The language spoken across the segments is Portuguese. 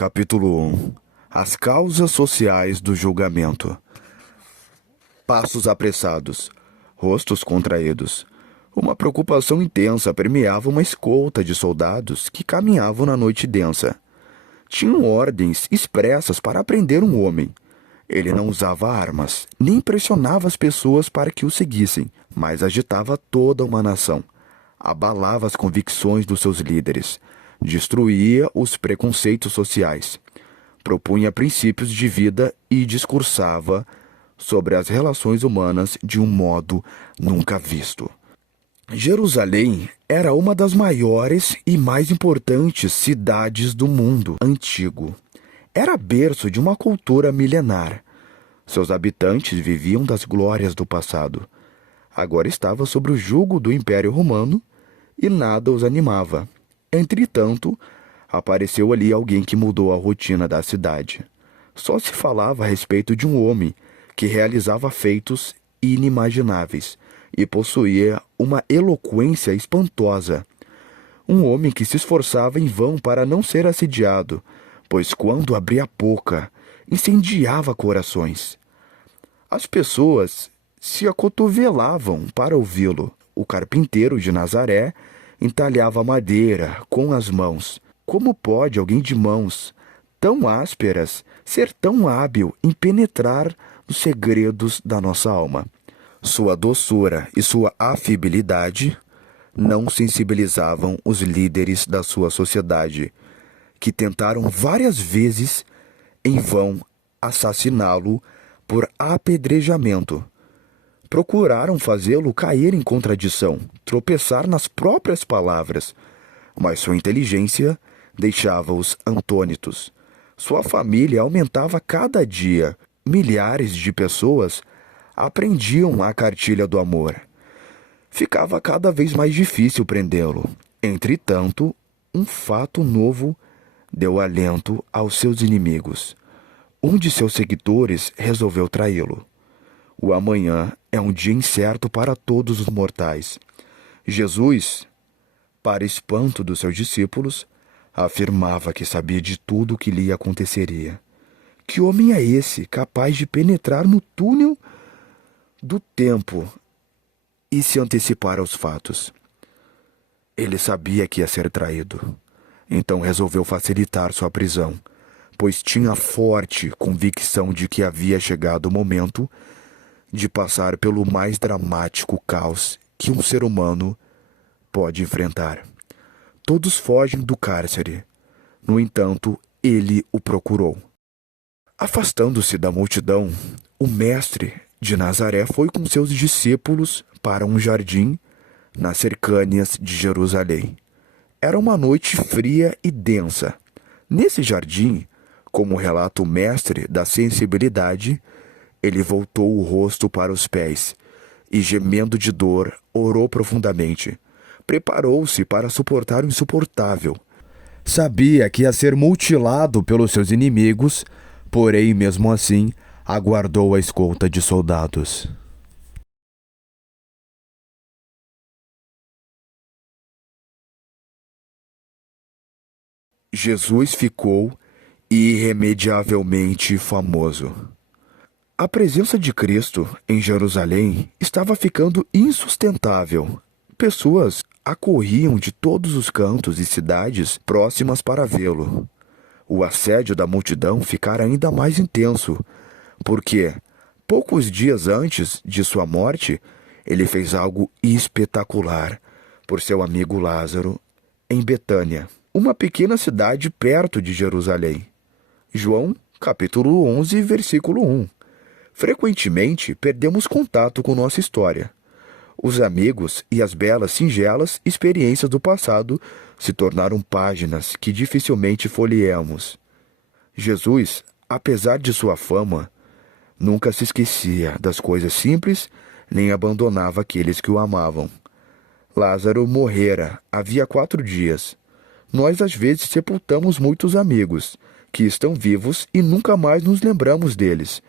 capítulo 1. As causas sociais do julgamento. Passos apressados, rostos contraídos. Uma preocupação intensa permeava uma escolta de soldados que caminhavam na noite densa. Tinham ordens expressas para prender um homem. Ele não usava armas, nem pressionava as pessoas para que o seguissem, mas agitava toda uma nação. Abalava as convicções dos seus líderes, destruía os preconceitos sociais, propunha princípios de vida e discursava sobre as relações humanas de um modo nunca visto. Jerusalém era uma das maiores e mais importantes cidades do mundo antigo. Era berço de uma cultura milenar. Seus habitantes viviam das glórias do passado. Agora estava sob o jugo do Império Romano e nada os animava. Entretanto, apareceu ali alguém que mudou a rotina da cidade. Só se falava a respeito de um homem que realizava feitos inimagináveis e possuía uma eloquência espantosa. Um homem que se esforçava em vão para não ser assediado, pois quando abria a boca, incendiava corações. As pessoas se acotovelavam para ouvi-lo. O carpinteiro de Nazaré entalhava madeira com as mãos. Como pode alguém de mãos tão ásperas ser tão hábil em penetrar nos segredos da nossa alma? Sua doçura e sua afibilidade não sensibilizavam os líderes da sua sociedade, que tentaram várias vezes em vão assassiná-lo por apedrejamento. Procuraram fazê-lo cair em contradição, tropeçar nas próprias palavras, mas sua inteligência deixava-os atônitos. Sua família aumentava cada dia. Milhares de pessoas aprendiam a cartilha do amor. Ficava cada vez mais difícil prendê-lo. Entretanto, um fato novo deu alento aos seus inimigos. Um de seus seguidores resolveu traí-lo. O amanhã é um dia incerto para todos os mortais. Jesus, para espanto dos seus discípulos, afirmava que sabia de tudo o que lhe aconteceria. Que homem é esse, capaz de penetrar no túnel do tempo e se antecipar aos fatos? Ele sabia que ia ser traído. Então resolveu facilitar sua prisão, pois tinha forte convicção de que havia chegado o momento de passar pelo mais dramático caos que um ser humano pode enfrentar. Todos fogem do cárcere. No entanto, ele o procurou. Afastando-se da multidão, o mestre de Nazaré foi com seus discípulos para um jardim nas cercânias de Jerusalém. Era uma noite fria e densa. Nesse jardim, como relata o mestre da sensibilidade, ele voltou o rosto para os pés e, gemendo de dor, orou profundamente. Preparou-se para suportar o insuportável. Sabia que ia ser mutilado pelos seus inimigos, porém, mesmo assim, aguardou a escolta de soldados. Jesus ficou irremediavelmente famoso. A presença de Cristo em Jerusalém estava ficando insustentável. Pessoas acorriam de todos os cantos e cidades próximas para vê-lo. O assédio da multidão ficara ainda mais intenso, porque, poucos dias antes de sua morte, ele fez algo espetacular por seu amigo Lázaro em Betânia, uma pequena cidade perto de Jerusalém. João, capítulo 11, versículo 1. Frequentemente perdemos contato com nossa história. Os amigos e as belas, singelas experiências do passado se tornaram páginas que dificilmente folheamos. Jesus, apesar de sua fama, nunca se esquecia das coisas simples, nem abandonava aqueles que o amavam. Lázaro morrera havia 4 dias. Nós, às vezes, sepultamos muitos amigos que estão vivos e nunca mais nos lembramos deles.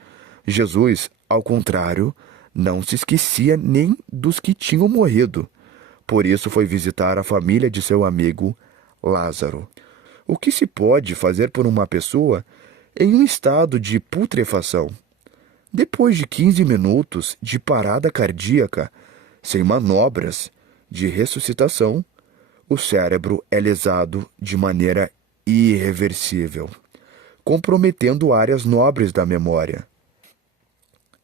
Jesus, ao contrário, não se esquecia nem dos que tinham morrido. Por isso foi visitar a família de seu amigo Lázaro. O que se pode fazer por uma pessoa em um estado de putrefação? Depois de 15 minutos de parada cardíaca, sem manobras de ressuscitação, o cérebro é lesado de maneira irreversível, comprometendo áreas nobres da memória.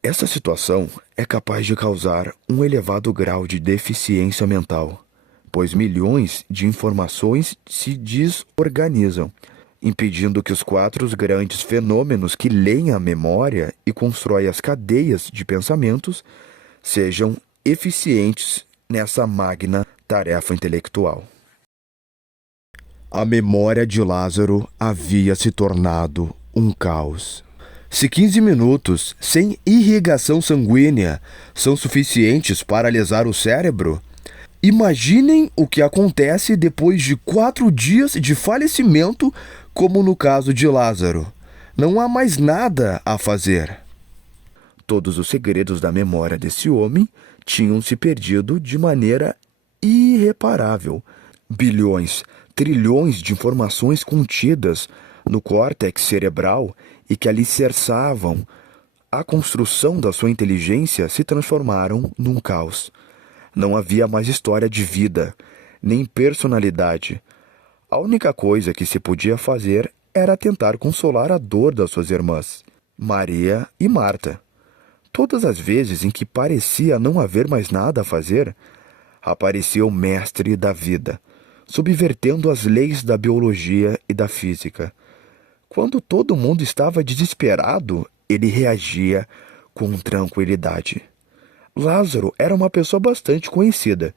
Essa situação é capaz de causar um elevado grau de deficiência mental, pois milhões de informações se desorganizam, impedindo que os quatro grandes fenômenos que leem a memória e constroem as cadeias de pensamentos sejam eficientes nessa magna tarefa intelectual. A memória de Lázaro havia se tornado um caos. Se 15 minutos sem irrigação sanguínea são suficientes para lesar o cérebro, imaginem o que acontece depois de 4 dias de falecimento, como no caso de Lázaro. Não há mais nada a fazer. Todos os segredos da memória desse homem tinham se perdido de maneira irreparável. Bilhões, trilhões de informações contidas no córtex cerebral e que alicerçavam a construção da sua inteligência se transformaram num caos. Não havia mais história de vida, nem personalidade. A única coisa que se podia fazer era tentar consolar a dor das suas irmãs, Maria e Marta. Todas as vezes em que parecia não haver mais nada a fazer, aparecia o mestre da vida, subvertendo as leis da biologia e da física. Quando todo mundo estava desesperado, ele reagia com tranquilidade. Lázaro era uma pessoa bastante conhecida,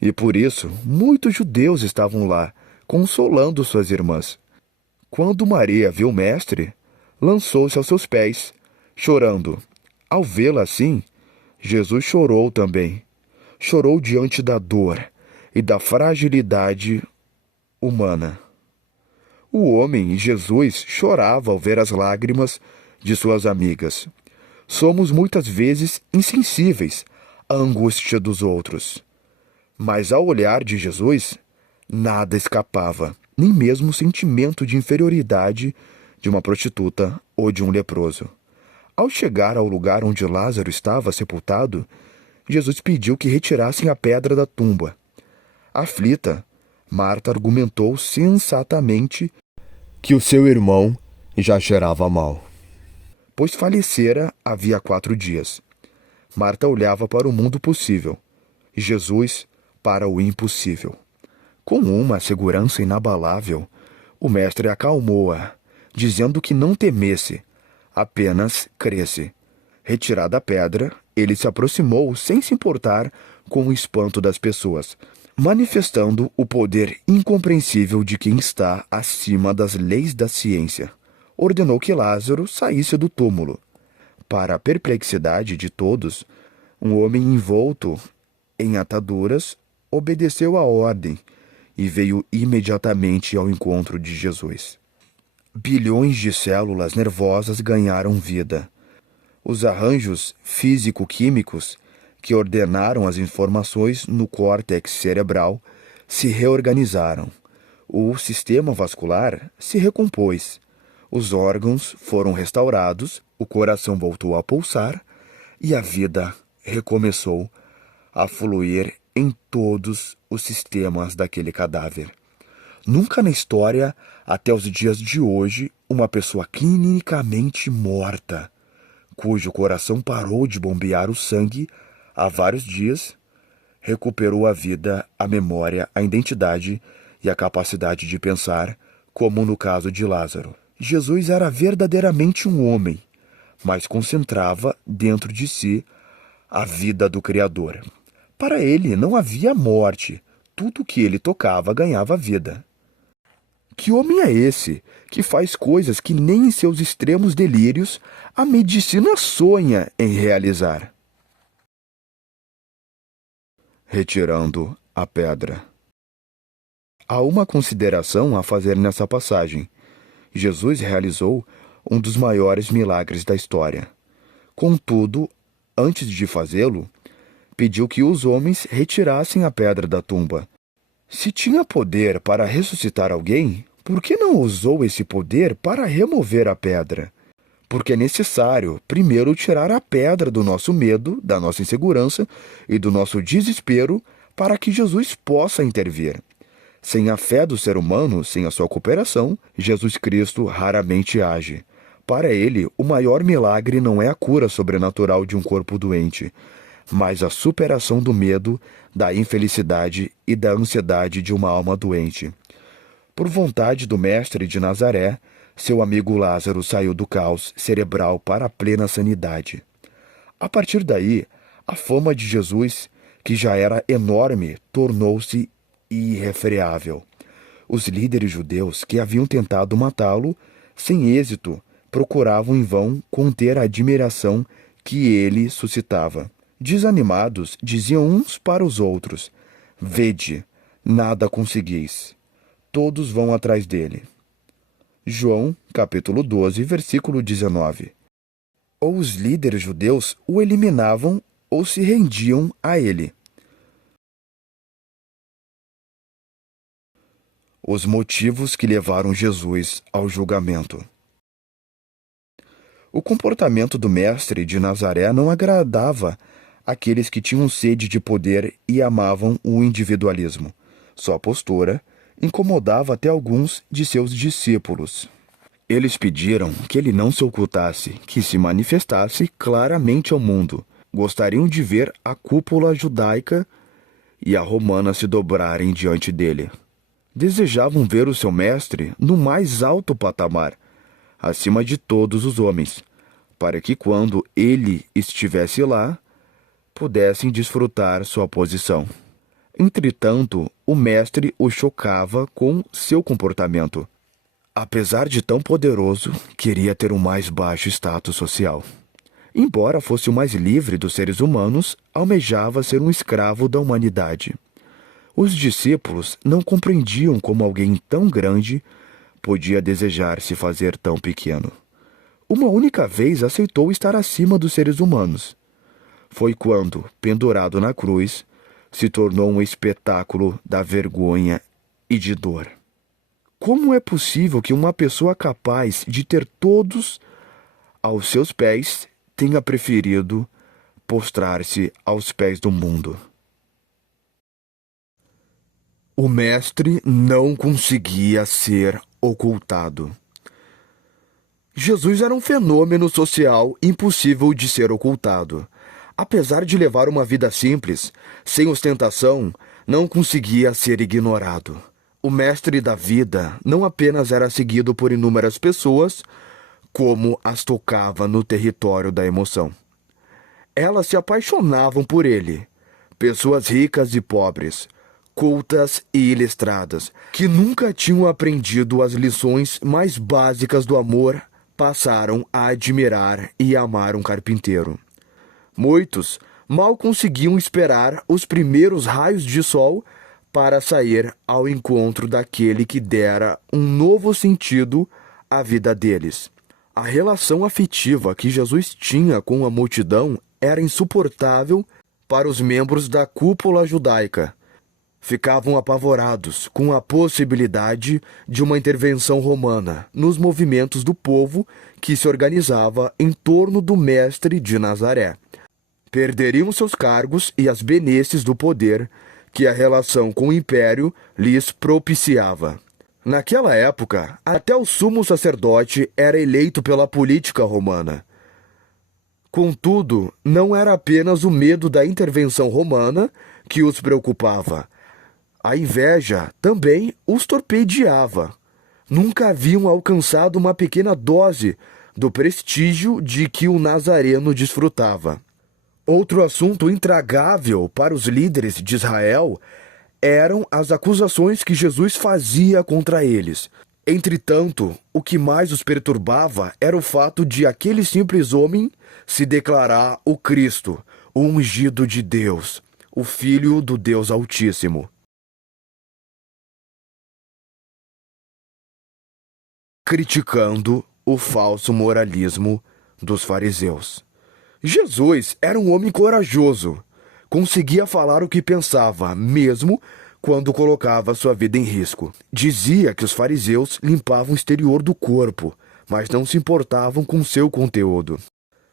e por isso muitos judeus estavam lá, consolando suas irmãs. Quando Maria viu o mestre, lançou-se aos seus pés, chorando. Ao vê-la assim, Jesus chorou também. Chorou diante da dor e da fragilidade humana. O homem, Jesus, chorava ao ver as lágrimas de suas amigas. Somos muitas vezes insensíveis à angústia dos outros. Mas ao olhar de Jesus, nada escapava, nem mesmo o sentimento de inferioridade de uma prostituta ou de um leproso. Ao chegar ao lugar onde Lázaro estava sepultado, Jesus pediu que retirassem a pedra da tumba. Aflita, Marta argumentou sensatamente que o seu irmão já cheirava mal, pois falecera havia 4 dias. Marta olhava para o mundo possível, Jesus para o impossível. Com uma segurança inabalável, o mestre acalmou-a, dizendo que não temesse, apenas cresce. Retirada a pedra, ele se aproximou sem se importar com o espanto das pessoas, manifestando o poder incompreensível de quem está acima das leis da ciência. Ordenou que Lázaro saísse do túmulo. Para a perplexidade de todos, um homem envolto em ataduras obedeceu à ordem e veio imediatamente ao encontro de Jesus. Bilhões de células nervosas ganharam vida. Os arranjos físico-químicos que ordenaram as informações no córtex cerebral se reorganizaram. O sistema vascular se recompôs. Os órgãos foram restaurados, o coração voltou a pulsar e a vida recomeçou a fluir em todos os sistemas daquele cadáver. Nunca na história, até os dias de hoje, uma pessoa clinicamente morta, cujo coração parou de bombear o sangue há vários dias, recuperou a vida, a memória, a identidade e a capacidade de pensar, como no caso de Lázaro. Jesus era verdadeiramente um homem, mas concentrava dentro de si a vida do Criador. Para ele não havia morte, tudo que ele tocava ganhava vida. Que homem é esse que faz coisas que nem em seus extremos delírios a medicina sonha em realizar? Retirando a pedra. Há uma consideração a fazer nessa passagem. Jesus realizou um dos maiores milagres da história. Contudo, antes de fazê-lo, pediu que os homens retirassem a pedra da tumba. Se tinha poder para ressuscitar alguém, por que não usou esse poder para remover a pedra? Porque é necessário primeiro tirar a pedra do nosso medo, da nossa insegurança e do nosso desespero para que Jesus possa intervir. Sem a fé do ser humano, sem a sua cooperação, Jesus Cristo raramente age. Para ele, o maior milagre não é a cura sobrenatural de um corpo doente, mas a superação do medo, da infelicidade e da ansiedade de uma alma doente. Por vontade do Mestre de Nazaré, seu amigo Lázaro saiu do caos cerebral para a plena sanidade. A partir daí, a fama de Jesus, que já era enorme, tornou-se irrefreável. Os líderes judeus que haviam tentado matá-lo, sem êxito, procuravam em vão conter a admiração que ele suscitava. Desanimados, diziam uns para os outros: "Vede, nada conseguis. Todos vão atrás dele." João, capítulo 12, versículo 19. Ou os líderes judeus o eliminavam ou se rendiam a ele. Os motivos que levaram Jesus ao julgamento. O comportamento do mestre de Nazaré não agradava àqueles que tinham sede de poder e amavam o individualismo. Sua postura incomodava até alguns de seus discípulos. Eles pediram que ele não se ocultasse, que se manifestasse claramente ao mundo. Gostariam de ver a cúpula judaica e a romana se dobrarem diante dele. Desejavam ver o seu mestre no mais alto patamar, acima de todos os homens, para que quando ele estivesse lá, pudessem desfrutar sua posição. Entretanto, o mestre o chocava com seu comportamento. Apesar de tão poderoso, queria ter um mais baixo status social. Embora fosse o mais livre dos seres humanos, almejava ser um escravo da humanidade. Os discípulos não compreendiam como alguém tão grande podia desejar se fazer tão pequeno. Uma única vez aceitou estar acima dos seres humanos. Foi quando, pendurado na cruz, se tornou um espetáculo da vergonha e de dor. Como é possível que uma pessoa capaz de ter todos aos seus pés tenha preferido postrar-se aos pés do mundo? O mestre não conseguia ser ocultado. Jesus era um fenômeno social impossível de ser ocultado. Apesar de levar uma vida simples, sem ostentação, não conseguia ser ignorado. O mestre da vida não apenas era seguido por inúmeras pessoas, como as tocava no território da emoção. Elas se apaixonavam por ele, pessoas ricas e pobres, cultas e ilestradas, que nunca tinham aprendido as lições mais básicas do amor, passaram a admirar e amar um carpinteiro. Muitos mal conseguiam esperar os primeiros raios de sol para sair ao encontro daquele que dera um novo sentido à vida deles. A relação afetiva que Jesus tinha com a multidão era insuportável para os membros da cúpula judaica. Ficavam apavorados com a possibilidade de uma intervenção romana nos movimentos do povo que se organizava em torno do mestre de Nazaré. Perderiam seus cargos e as benesses do poder que a relação com o império lhes propiciava. Naquela época, até o sumo sacerdote era eleito pela política romana. Contudo, não era apenas o medo da intervenção romana que os preocupava. A inveja também os torpedeava. Nunca haviam alcançado uma pequena dose do prestígio de que o nazareno desfrutava. Outro assunto intragável para os líderes de Israel eram as acusações que Jesus fazia contra eles. Entretanto, o que mais os perturbava era o fato de aquele simples homem se declarar o Cristo, o ungido de Deus, o Filho do Deus Altíssimo. Criticando o falso moralismo dos fariseus. Jesus era um homem corajoso. Conseguia falar o que pensava, mesmo quando colocava sua vida em risco. Dizia que os fariseus limpavam o exterior do corpo, mas não se importavam com seu conteúdo.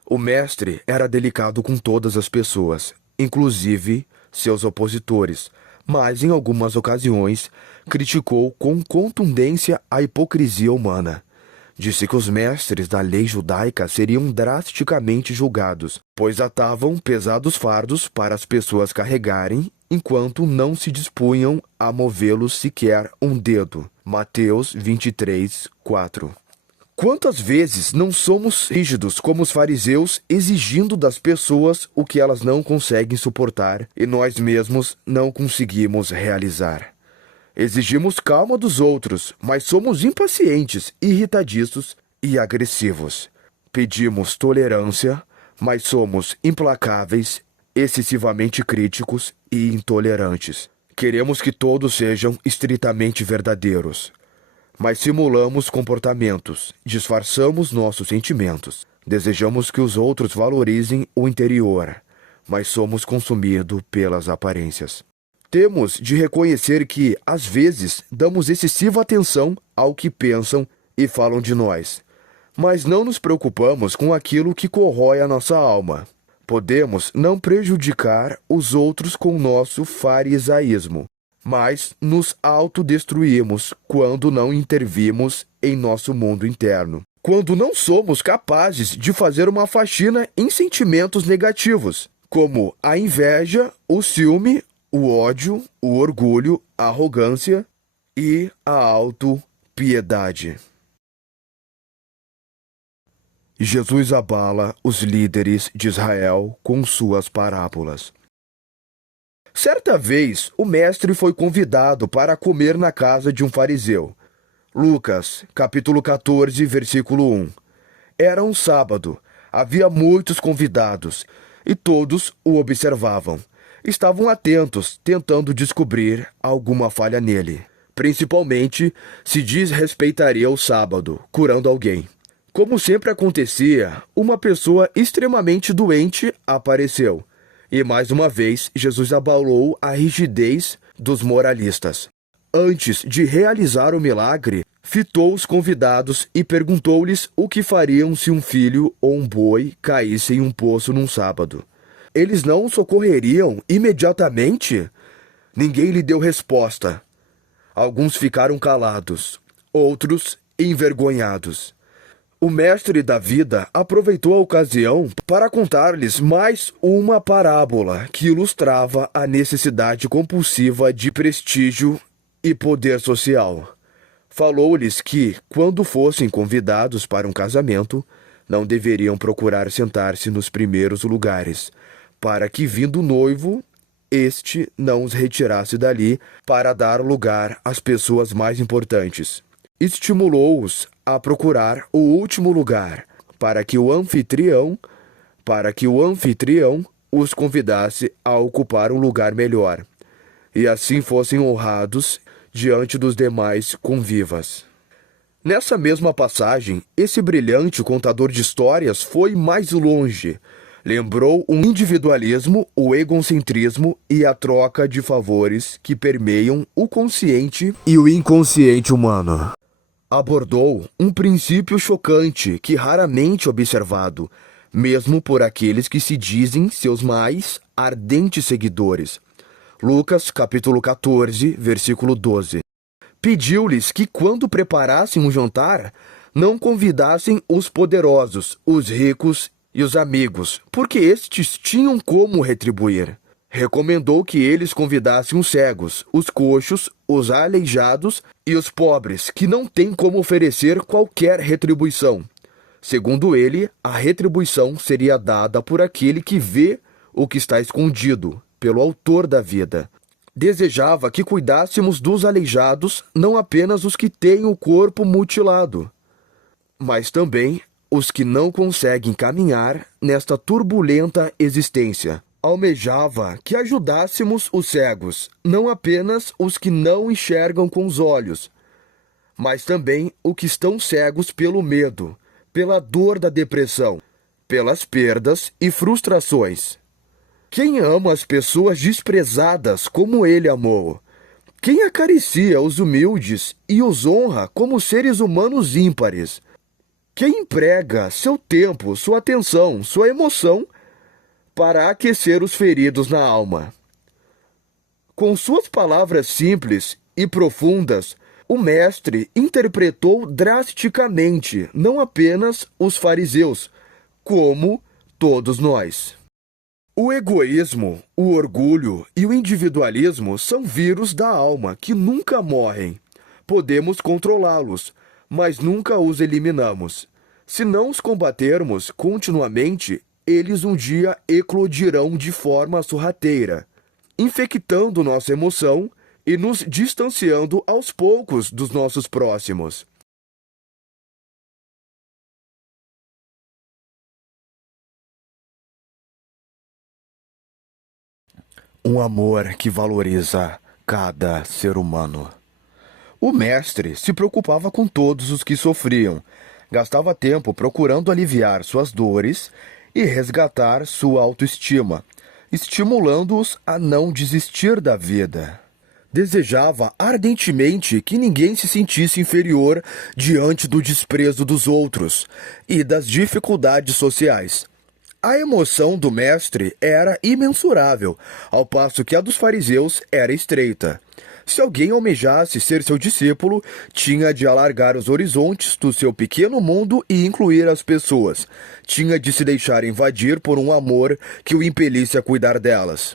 O mestre era delicado com todas as pessoas, inclusive seus opositores, mas em algumas ocasiões criticou com contundência a hipocrisia humana. Disse que os mestres da lei judaica seriam drasticamente julgados, pois atavam pesados fardos para as pessoas carregarem, enquanto não se dispunham a movê-los sequer um dedo. Mateus 23, 4. Quantas vezes não somos rígidos como os fariseus, exigindo das pessoas o que elas não conseguem suportar e nós mesmos não conseguimos realizar? Exigimos calma dos outros, mas somos impacientes, irritadiços e agressivos. Pedimos tolerância, mas somos implacáveis, excessivamente críticos e intolerantes. Queremos que todos sejam estritamente verdadeiros, mas simulamos comportamentos, disfarçamos nossos sentimentos. Desejamos que os outros valorizem o interior, mas somos consumidos pelas aparências. Temos de reconhecer que, às vezes, damos excessiva atenção ao que pensam e falam de nós, mas não nos preocupamos com aquilo que corrói a nossa alma. Podemos não prejudicar os outros com nosso farisaísmo, mas nos autodestruímos quando não intervimos em nosso mundo interno. Quando não somos capazes de fazer uma faxina em sentimentos negativos, como a inveja, o ciúme, o ódio, o orgulho, a arrogância e a autopiedade. Jesus abala os líderes de Israel com suas parábolas. Certa vez, o mestre foi convidado para comer na casa de um fariseu. Lucas, capítulo 14, versículo 1. Era um sábado, havia muitos convidados, e todos o observavam. Estavam atentos, tentando descobrir alguma falha nele, principalmente se desrespeitaria o sábado, curando alguém. Como sempre acontecia, uma pessoa extremamente doente apareceu. E mais uma vez, Jesus abalou a rigidez dos moralistas. Antes de realizar o milagre, fitou os convidados e perguntou-lhes o que fariam se um filho ou um boi caísse em um poço num sábado. Eles não o socorreriam imediatamente? Ninguém lhe deu resposta. Alguns ficaram calados, outros envergonhados. O mestre da vida aproveitou a ocasião para contar-lhes mais uma parábola que ilustrava a necessidade compulsiva de prestígio e poder social. Falou-lhes que, quando fossem convidados para um casamento, não deveriam procurar sentar-se nos primeiros lugares, para que, vindo o noivo, este não os retirasse dali para dar lugar às pessoas mais importantes. Estimulou-os a procurar o último lugar, para que o anfitrião os convidasse a ocupar um lugar melhor, e assim fossem honrados diante dos demais convivas. Nessa mesma passagem, esse brilhante contador de histórias foi mais longe. Lembrou o individualismo, o egocentrismo e a troca de favores que permeiam o consciente e o inconsciente humano. Abordou um princípio chocante que raramente observado, mesmo por aqueles que se dizem seus mais ardentes seguidores. Lucas, capítulo 14, versículo 12. Pediu-lhes que, quando preparassem um jantar, não convidassem os poderosos, os ricos e os amigos, porque estes tinham como retribuir. Recomendou que eles convidassem os cegos, os coxos, os aleijados e os pobres, que não têm como oferecer qualquer retribuição. Segundo ele, a retribuição seria dada por aquele que vê o que está escondido, pelo autor da vida. Desejava que cuidássemos dos aleijados, não apenas os que têm o corpo mutilado, mas também os que não conseguem caminhar nesta turbulenta existência. Almejava que ajudássemos os cegos, não apenas os que não enxergam com os olhos, mas também os que estão cegos pelo medo, pela dor da depressão, pelas perdas e frustrações. Quem ama as pessoas desprezadas como ele amou? Quem acaricia os humildes e os honra como seres humanos ímpares? Quem emprega seu tempo, sua atenção, sua emoção para aquecer os feridos na alma? Com suas palavras simples e profundas, o mestre interpretou drasticamente não apenas os fariseus, como todos nós. O egoísmo, o orgulho e o individualismo são vírus da alma que nunca morrem. Podemos controlá-los, mas nunca os eliminamos. Se não os combatermos continuamente, eles um dia eclodirão de forma sorrateira, infectando nossa emoção e nos distanciando aos poucos dos nossos próximos. Um amor que valoriza cada ser humano. O mestre se preocupava com todos os que sofriam, gastava tempo procurando aliviar suas dores e resgatar sua autoestima, estimulando-os a não desistir da vida. Desejava ardentemente que ninguém se sentisse inferior diante do desprezo dos outros e das dificuldades sociais. A emoção do mestre era imensurável, ao passo que a dos fariseus era estreita. Se alguém almejasse ser seu discípulo, tinha de alargar os horizontes do seu pequeno mundo e incluir as pessoas. Tinha de se deixar invadir por um amor que o impelisse a cuidar delas.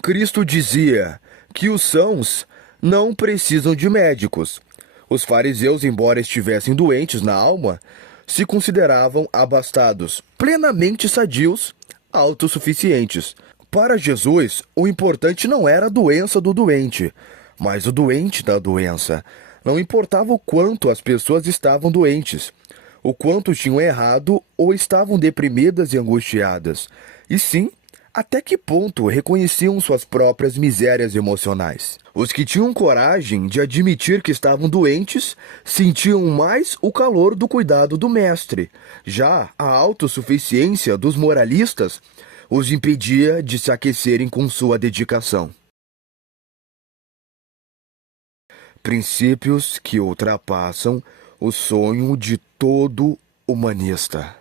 Cristo dizia que os sãos não precisam de médicos. Os fariseus, embora estivessem doentes na alma, se consideravam abastados, plenamente sadios, autossuficientes. Para Jesus, o importante não era a doença do doente, mas o doente da doença. Não importava o quanto as pessoas estavam doentes, o quanto tinham errado ou estavam deprimidas e angustiadas, e sim, até que ponto reconheciam suas próprias misérias emocionais. Os que tinham coragem de admitir que estavam doentes sentiam mais o calor do cuidado do mestre. Já a autossuficiência dos moralistas os impedia de se aquecerem com sua dedicação. Princípios que ultrapassam o sonho de todo humanista.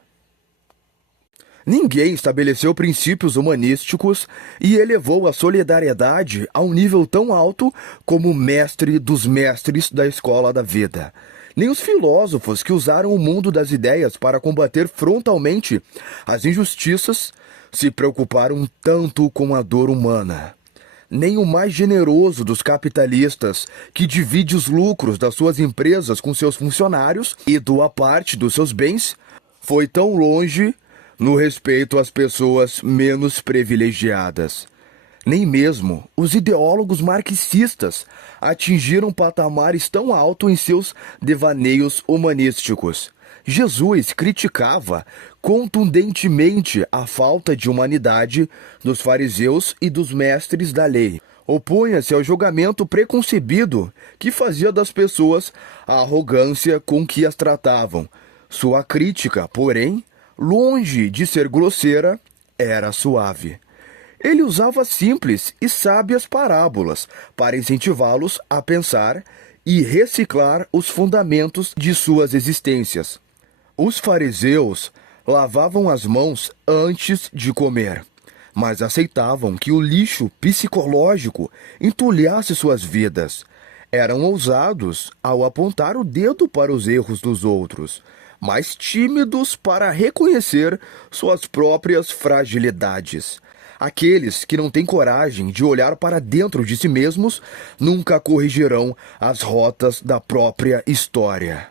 Ninguém estabeleceu princípios humanísticos e elevou a solidariedade a um nível tão alto como o mestre dos mestres da escola da vida. Nem os filósofos que usaram o mundo das ideias para combater frontalmente as injustiças se preocuparam tanto com a dor humana. Nem o mais generoso dos capitalistas, que divide os lucros das suas empresas com seus funcionários e doa parte dos seus bens, foi tão longe no respeito às pessoas menos privilegiadas. Nem mesmo os ideólogos marxistas atingiram patamares tão altos em seus devaneios humanísticos. Jesus criticava contundentemente a falta de humanidade dos fariseus e dos mestres da lei. Opunha-se ao julgamento preconcebido que fazia das pessoas a arrogância com que as tratavam. Sua crítica, porém, longe de ser grosseira, era suave. Ele usava simples e sábias parábolas para incentivá-los a pensar e reciclar os fundamentos de suas existências. Os fariseus lavavam as mãos antes de comer, mas aceitavam que o lixo psicológico entulhasse suas vidas. Eram ousados ao apontar o dedo para os erros dos outros, mas tímidos para reconhecer suas próprias fragilidades. Aqueles que não têm coragem de olhar para dentro de si mesmos nunca corrigirão as rotas da própria história.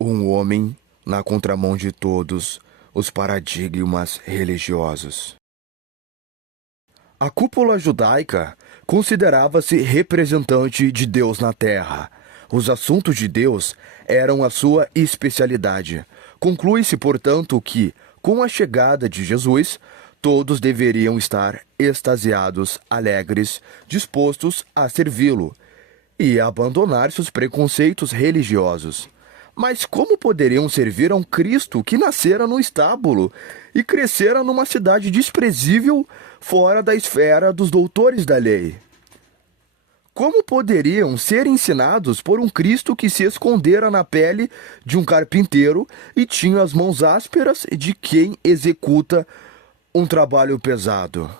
Um homem na contramão de todos os paradigmas religiosos. A cúpula judaica considerava-se representante de Deus na terra. Os assuntos de Deus eram a sua especialidade. Conclui-se, portanto, que, com a chegada de Jesus, todos deveriam estar extasiados, alegres, dispostos a servi-lo e a abandonar seus preconceitos religiosos. Mas como poderiam servir a um Cristo que nascera num estábulo e crescera numa cidade desprezível, fora da esfera dos doutores da lei. Como poderiam ser ensinados por um Cristo que se escondera na pele de um carpinteiro e tinha as mãos ásperas de quem executa um trabalho pesado?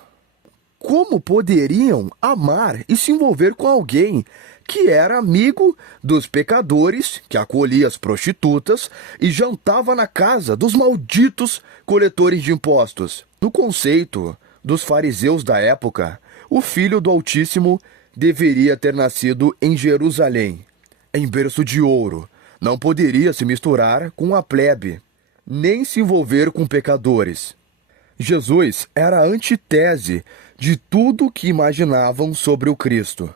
Como poderiam amar e se envolver com alguém que era amigo dos pecadores, que acolhia as prostitutas e jantava na casa dos malditos coletores de impostos? No conceito dos fariseus da época, o Filho do Altíssimo deveria ter nascido em Jerusalém, em berço de ouro. Não poderia se misturar com a plebe, nem se envolver com pecadores. Jesus era a antítese de tudo que imaginavam sobre o Cristo.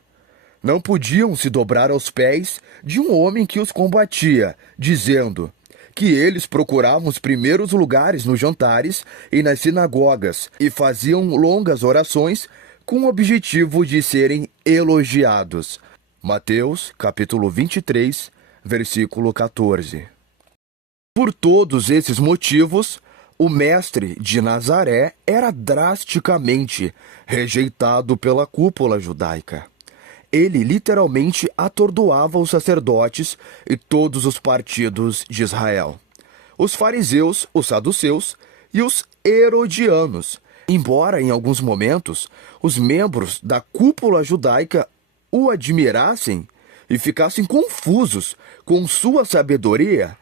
Não podiam se dobrar aos pés de um homem que os combatia, dizendo que eles procuravam os primeiros lugares nos jantares e nas sinagogas e faziam longas orações com o objetivo de serem elogiados. Mateus, capítulo 23, versículo 14. Por todos esses motivos, o mestre de Nazaré era drasticamente rejeitado pela cúpula judaica. Ele literalmente atordoava os sacerdotes e todos os partidos de Israel. Os fariseus, os saduceus e os herodianos. Embora em alguns momentos os membros da cúpula judaica o admirassem e ficassem confusos com sua sabedoria,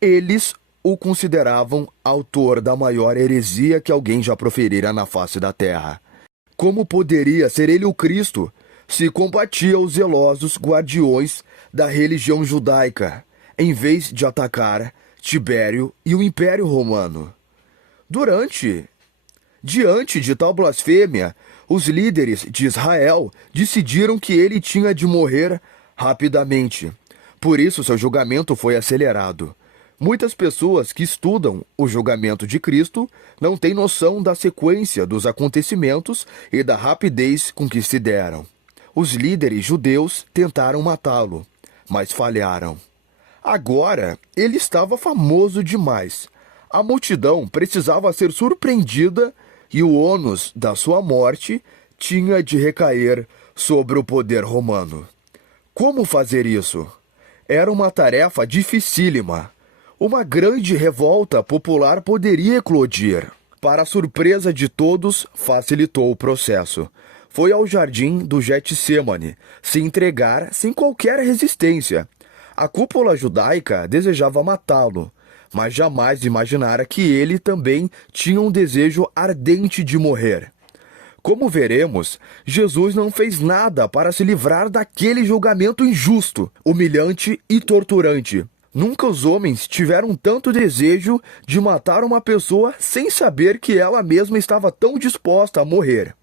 eles o consideravam autor da maior heresia que alguém já proferira na face da terra. Como poderia ser ele o Cristo se combatia os zelosos guardiões da religião judaica, em vez de atacar Tibério e o Império Romano? Diante de tal blasfêmia, os líderes de Israel decidiram que ele tinha de morrer rapidamente. Por isso, seu julgamento foi acelerado. Muitas pessoas que estudam o julgamento de Cristo não têm noção da sequência dos acontecimentos e da rapidez com que se deram. Os líderes judeus tentaram matá-lo, mas falharam. Agora, ele estava famoso demais. A multidão precisava ser surpreendida e o ônus da sua morte tinha de recair sobre o poder romano. Como fazer isso? Era uma tarefa dificílima. Uma grande revolta popular poderia eclodir. Para a surpresa de todos, facilitou o processo. Foi ao jardim do Getsêmani se entregar sem qualquer resistência. A cúpula judaica desejava matá-lo, mas jamais imaginara que ele também tinha um desejo ardente de morrer. Como veremos, Jesus não fez nada para se livrar daquele julgamento injusto, humilhante e torturante. Nunca os homens tiveram tanto desejo de matar uma pessoa sem saber que ela mesma estava tão disposta a morrer.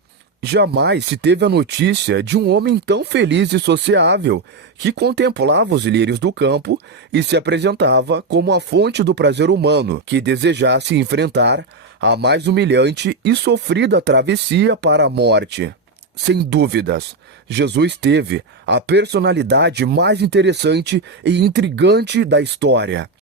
Jamais se teve a notícia de um homem tão feliz e sociável que contemplava os lírios do campo e se apresentava como a fonte do prazer humano que desejasse enfrentar a mais humilhante e sofrida travessia para a morte. Sem dúvidas, Jesus teve a personalidade mais interessante e intrigante da história.